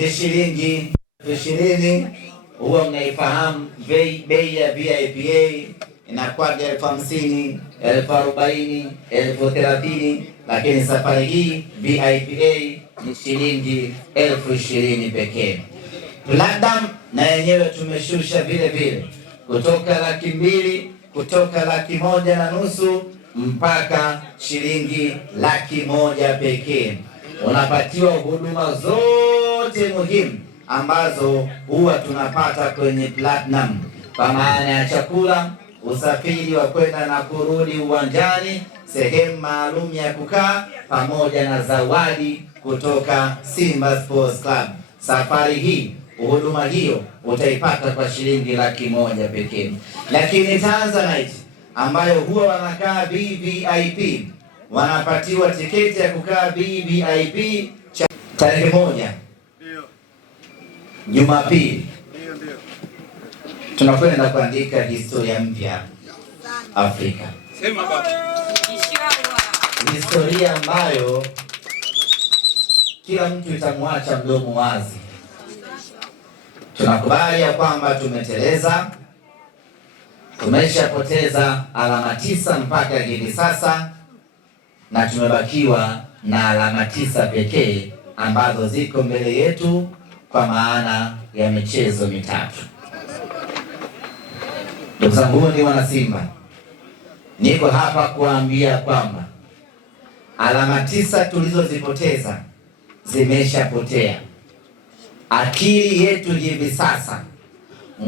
ni shilingi 20,000. Huwa mnaifahamu bei ya VIPA inakuwa 50,000, 40,000, 30,000, lakini safari hii VIPA ni shilingi 20,000 pekee. Platinum na yenyewe tumeshusha vile vile kutoka 200,000, kutoka 1,500,000 mpaka shilingi 100,000 pekee. Unapatiwa huduma zote muhimu ambazo huwa tunapata kwenye Platinum, kwa maana ya chakula, usafiri wa kwenda na kurudi uwanjani, sehemu maalum ya kukaa, pamoja na zawadi kutoka Simba Sports Club. Safari hii huduma hiyo utaipata kwa shilingi 100,000 pekee. Lakini Tanzanite ambayo huwa wanakaa VVIP wanapatiwa tiketi ya kukaa VVIP tarehe 1 Jumapili. Tunakwenda kuandika historia mpya Afrika, historia ambayo kila mtu itamwacha mdomo wazi. Tunakubali ya kwamba tumeteleza, tumeshapoteza alama 9 mpaka hivi sasa, na tumebakiwa na alama 9 pekee ambazo ziko mbele yetu kwa maana ya michezo mitatu. Ndugu zangu, ni wana Simba, niko hapa kuambia kwamba alama 9 tulizozipoteza zimeshapotea. Akili yetu hivi sasa,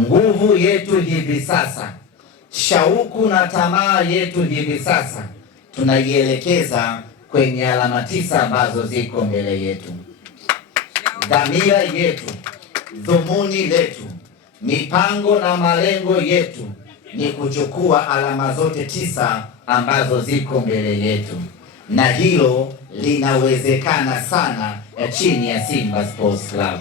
nguvu yetu hivi sasa, shauku na tamaa yetu hivi sasa tunaielekeza kwenye alama 9 ambazo ziko mbele yetu. Dhamira yetu, dhumuni letu, mipango na malengo yetu ni kuchukua alama zote 9 ambazo ziko mbele yetu, na hilo linawezekana sana chini ya Simba Sports Club.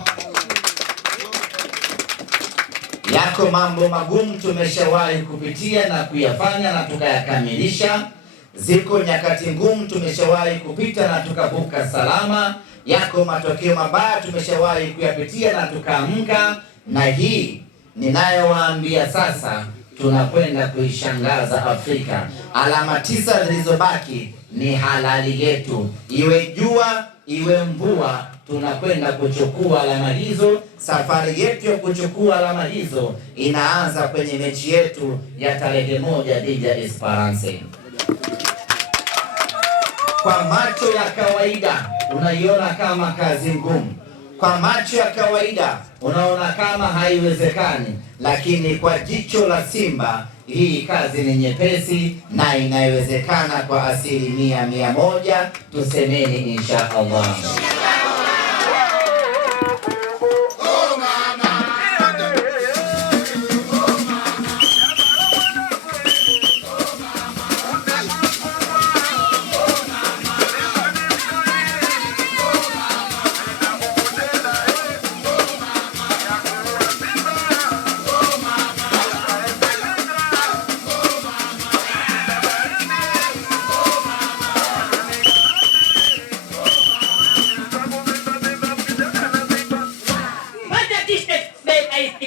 Yako mambo magumu tumeshawahi kupitia na kuyafanya na tukayakamilisha. Ziko nyakati ngumu tumeshawahi kupita na tukavuka salama. Yako matokeo mabaya tumeshawahi kuyapitia na tukaamka, na hii ninayowaambia sasa tunakwenda kuishangaza Afrika. Alama 9 zilizobaki ni halali yetu, iwe jua iwe mvua, tunakwenda kuchukua alama hizo. Safari yetu ya kuchukua alama hizo inaanza kwenye mechi yetu ya tarehe 1 dhidi ya Esperance. Kwa macho ya kawaida unaiona kama kazi ngumu, kwa macho ya kawaida unaona kama haiwezekani, lakini kwa jicho la Simba hii kazi ni nyepesi na inawezekana kwa 100%. Tusemeni insha Allah.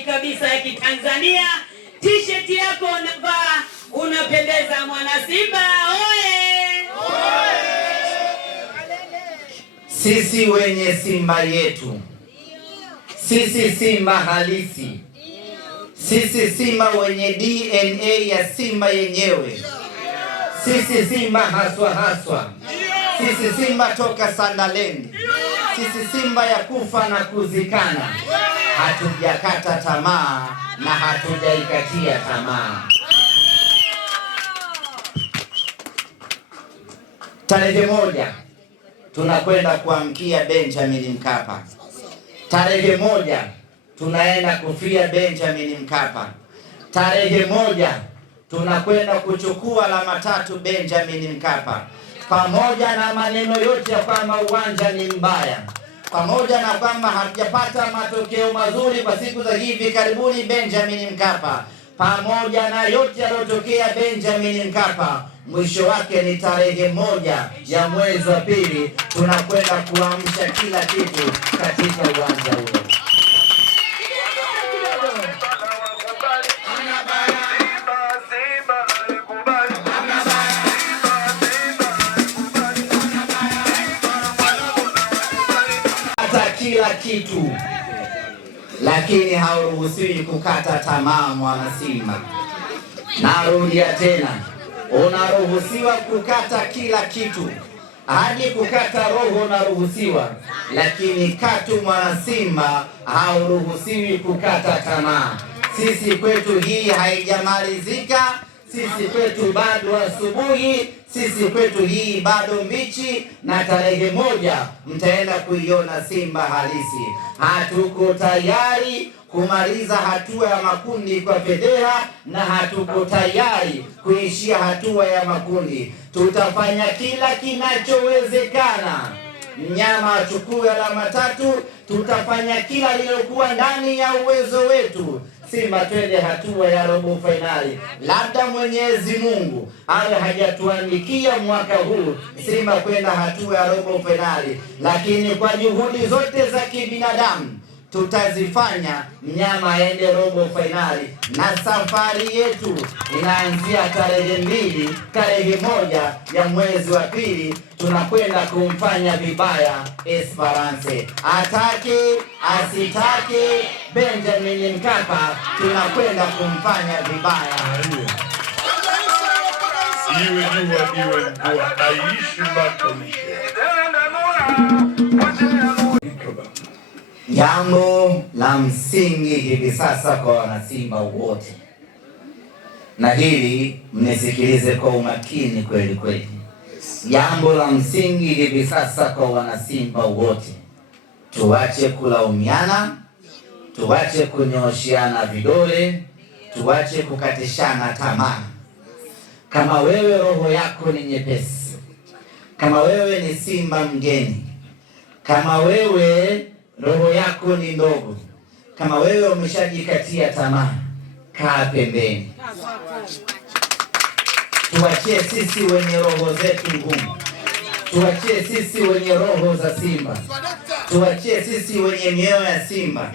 Kabisa ya Kitanzania, t-shirt yako unavaa, unapendeza mwana Simba. Oye! Sisi wenye Simba yetu, sisi Simba halisi, sisi Simba wenye DNA ya Simba yenyewe, sisi Simba haswa haswa, sisi Simba toka Sandalendi, sisi Simba ya kufa na kuzikana. Hatujakata tamaa na hatujaikatia tamaa. Tarehe 1 tunakwenda kuamkia Benjamin Mkapa. Tarehe 1 tunaenda kufia Benjamin Mkapa. Tarehe 1 tunakwenda kuchukua alama 3 Benjamin Mkapa. Pamoja na maneno yote ya kwamba uwanja ni mbaya, pamoja na kwamba hatujapata matokeo mazuri kwa siku za hivi karibuni Benjamin Mkapa, pamoja na yote yaliyotokea Benjamin Mkapa, mwisho wake ni tarehe 1 ya mwezi wa 2 tunakwenda kuamsha kila kitu katika uwanja huo. kila kitu, lakini hauruhusiwi kukata tamaa mwana Simba. Narudia tena, unaruhusiwa kukata kila kitu, hadi kukata roho unaruhusiwa, lakini katu mwana Simba hauruhusiwi kukata tamaa. Sisi kwetu hii haijamalizika, sisi kwetu bado asubuhi, sisi kwetu hii bado mbichi, na tarehe 1 mtaenda kuiona Simba halisi. Hatuko tayari kumaliza hatua ya makundi kwa fedheha, na hatuko tayari kuishia hatua ya makundi. Tutafanya kila kinachowezekana mnyama achukue alama 3. Tutafanya kila lilokuwa ndani ya uwezo wetu Simba twende hatua ya robo fainali. Labda Mwenyezi Mungu awe hajatuandikia mwaka huu Simba kwenda hatua ya robo fainali, lakini kwa juhudi zote za kibinadamu tutazifanya mnyama aende robo fainali, na safari yetu inaanzia tarehe 2, tarehe 1 ya mwezi wa pili. Tunakwenda kumfanya vibaya Esperance, atake asitake Benjamin Mkapa, tunakwenda kumfanya vibaya. Iwe jua iwe mvua, aishi mpaka mwisho. Jambo la msingi hivi sasa kwa wanasimba wote, na hili mnisikilize kwa umakini kweli kweli. Jambo la msingi hivi sasa kwa wanasimba wote, tuache kulaumiana, tuache kunyooshiana vidole, tuache kukatishana tamaa. Kama wewe roho yako ni nyepesi, kama wewe ni Simba mgeni, kama wewe roho yako ni ndogo, kama wewe umeshajikatia tamaa, kaa pembeni. Tuachie sisi wenye roho zetu ngumu, tuachie sisi wenye roho za Simba, tuachie sisi wenye mioyo ya Simba,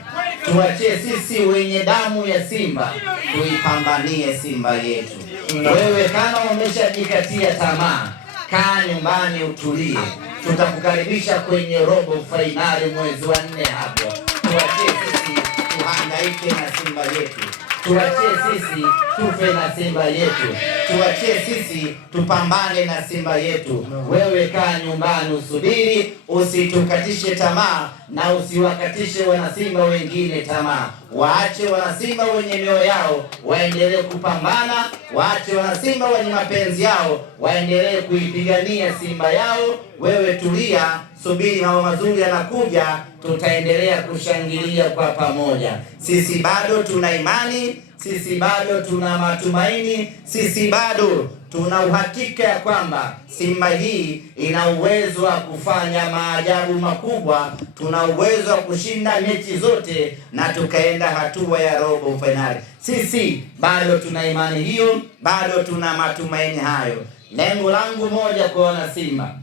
tuachie sisi wenye damu ya Simba, tuipambanie Simba yetu. Wewe kama umeshajikatia tamaa, kaa nyumbani utulie. Tutakukaribisha kwenye robo fainali mwezi wa 4 hapo. Tuachie sisi tuhangaike na Simba yetu, tuachie sisi tufe na Simba yetu, tuachie sisi tupambane na Simba yetu. Wewe kaa nyumbani usubiri, usitukatishe tamaa na usiwakatishe wanasimba wengine tamaa. Waache wanasimba wenye mioyo yao waendelee kupambana, waache wanasimba wenye mapenzi yao waendelee kuipigania Simba yao. Wewe tulia, subiri, mambo mazuri yanakuja, tutaendelea kushangilia kwa pamoja. Sisi bado tuna imani, sisi bado tuna matumaini, sisi bado tuna uhakika ya kwamba Simba hii ina uwezo wa kufanya maajabu makubwa. Tuna uwezo wa kushinda mechi zote na tukaenda hatua ya robo finali. Sisi bado tuna imani hiyo, bado tuna matumaini hayo. Lengo langu moja kwa wana Simba,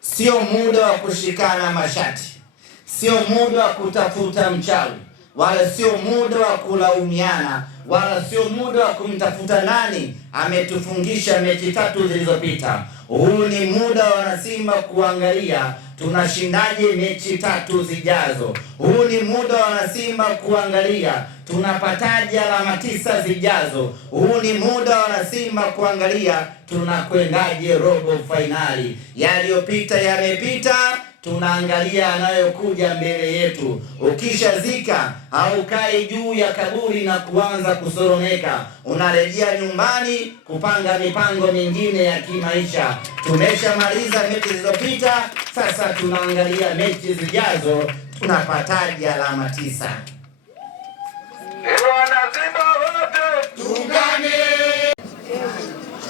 sio muda wa kushikana mashati, sio muda wa kutafuta mchawi, wala sio muda wa kulaumiana, wala sio muda wa kumtafuta nani ametufungisha mechi 3 zilizopita. Huu ni muda wa wanasimba kuangalia tunashindaje mechi 3 zijazo. Huu ni muda wa wanasimba kuangalia tunapataje alama 9 zijazo. Huu ni muda wa wanasimba kuangalia tunakwendaje robo fainali. Yaliyopita yamepita, tunaangalia anayokuja mbele yetu. Ukishazika haukai juu ya kaburi na kuanza kusoroneka, unarejea nyumbani kupanga mipango mingine ya kimaisha. Tumeshamaliza mechi zilizopita, sasa tunaangalia mechi zijazo, tunapataje alama 9.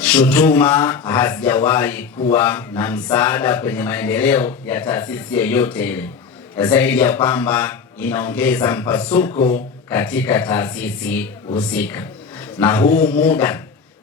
Shutuma hazijawahi kuwa na msaada kwenye maendeleo ya taasisi yoyote ile, zaidi ya kwamba inaongeza mpasuko katika taasisi husika. Na huu muda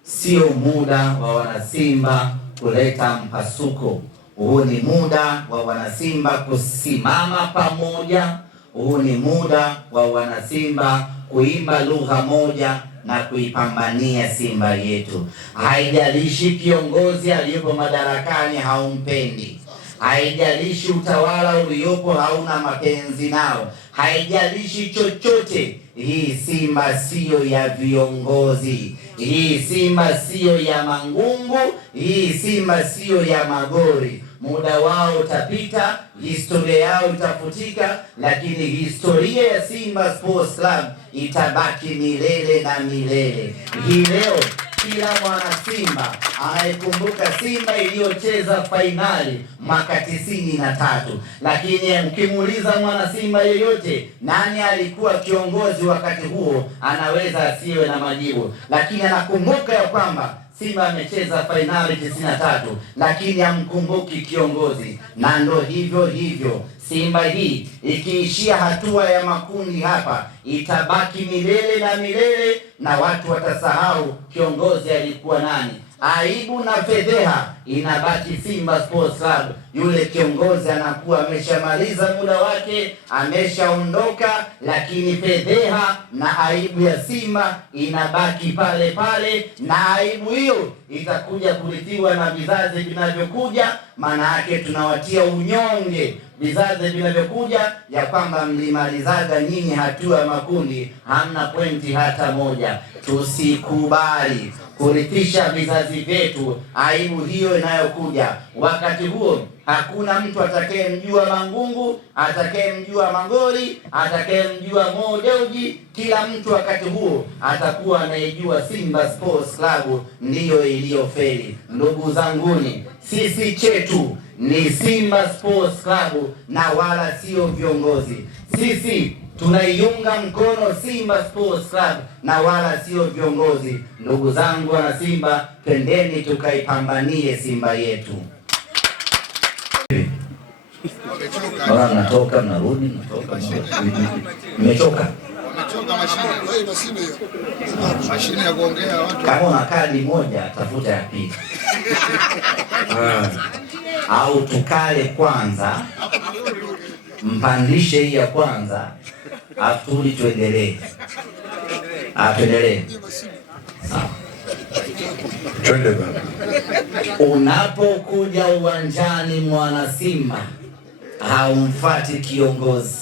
sio muda wa wanasimba kuleta mpasuko. Huu ni muda wa wanasimba kusimama pamoja. Huu ni muda wa wanasimba kuimba lugha moja na kuipambania Simba yetu. Haijalishi kiongozi aliyepo madarakani haumpendi, haijalishi utawala uliopo hauna mapenzi nao, haijalishi chochote. Hii Simba siyo ya viongozi, hii Simba siyo ya mangungu, hii Simba siyo ya magori. Muda wao utapita, historia yao itafutika, lakini historia ya Simba Sports Club itabaki milele na milele. Hii leo kila mwana Simba anaikumbuka Simba iliyocheza fainali mwaka 93, lakini mkimuuliza mwana Simba yeyote nani alikuwa kiongozi wakati huo, anaweza asiwe na majibu, lakini anakumbuka ya kwamba Simba amecheza fainali 93, lakini hamkumbuki kiongozi. Na ndo hivyo hivyo Simba hii ikiishia hatua ya makundi hapa itabaki milele na milele, na watu watasahau kiongozi alikuwa nani. Aibu na fedheha inabaki Simba Sports Club. Yule kiongozi anakuwa ameshamaliza muda wake, ameshaondoka, lakini fedheha na aibu ya Simba inabaki pale pale, na aibu hiyo itakuja kurithiwa na vizazi vinavyokuja. Maana yake tunawatia unyonge vizazi vinavyokuja ya kwamba mlimalizaga nyinyi hatua ya makundi, hamna pointi hata moja. Tusikubali kurithisha vizazi vyetu aibu hiyo inayokuja. Wakati huo hakuna mtu atakayemjua Mangungu, atakayemjua Magori, atakayemjua Mo Dewji. Kila mtu wakati huo atakuwa anaijua Simba Sports Club ndiyo iliyofeli. Ndugu zanguni, sisi chetu ni Simba Sports Club na wala sio viongozi. Sisi tunaiunga mkono Simba Sports Club na wala sio viongozi. Ndugu zangu wana Simba, twendeni tukaipambanie Simba yetu. Natoka mnarudi, mmechoka. Mashine ya kuongea watu. Kama una kadi moja tafuta ya pili. Au tukale kwanza, mpandishe hii ya kwanza, afu tuendelee. Tuendelee. Sawa. Twende baba. Unapokuja uwanjani mwana Simba, haumfuati kiongozi.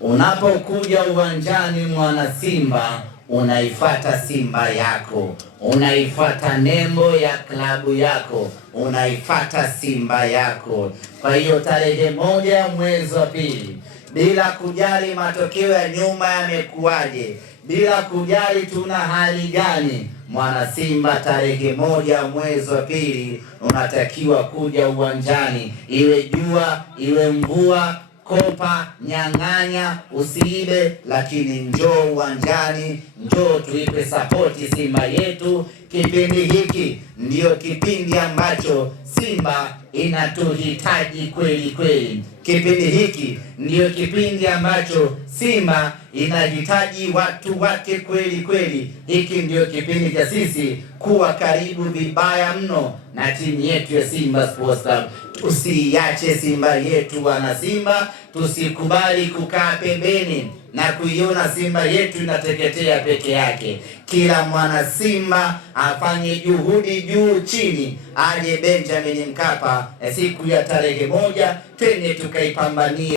Unapokuja uwanjani mwana Simba, unaifuata Simba yako, unaifuata nembo ya klabu yako, unaifuata Simba yako. Kwa hiyo tarehe 1 mwezi wa pili, bila kujali matokeo ya nyuma yamekuwaje, bila kujali tuna hali gani, mwana Simba tarehe 1 mwezi wa pili unatakiwa kuja uwanjani. Iwe jua, iwe mvua, kopa, nyang'anya, usiibe, lakini njoo uwanjani, njoo tuipe sapoti Simba yetu. Kipindi hiki ndiyo kipindi ambacho Simba inatuhitaji kweli kweli. Kipindi hiki ndiyo kipindi ambacho Simba inahitaji watu wake kweli kweli. Hiki ndiyo kipindi cha sisi kuwa karibu vibaya mno na timu yetu ya Simba Sports Club. Tusiache Simba yetu wana Simba, tusikubali kukaa pembeni na kuiona Simba yetu inateketea peke yake. Kila mwana Simba afanye juhudi juu chini, aje Benjamin Mkapa siku ya tarehe 1, twende tukaipambanie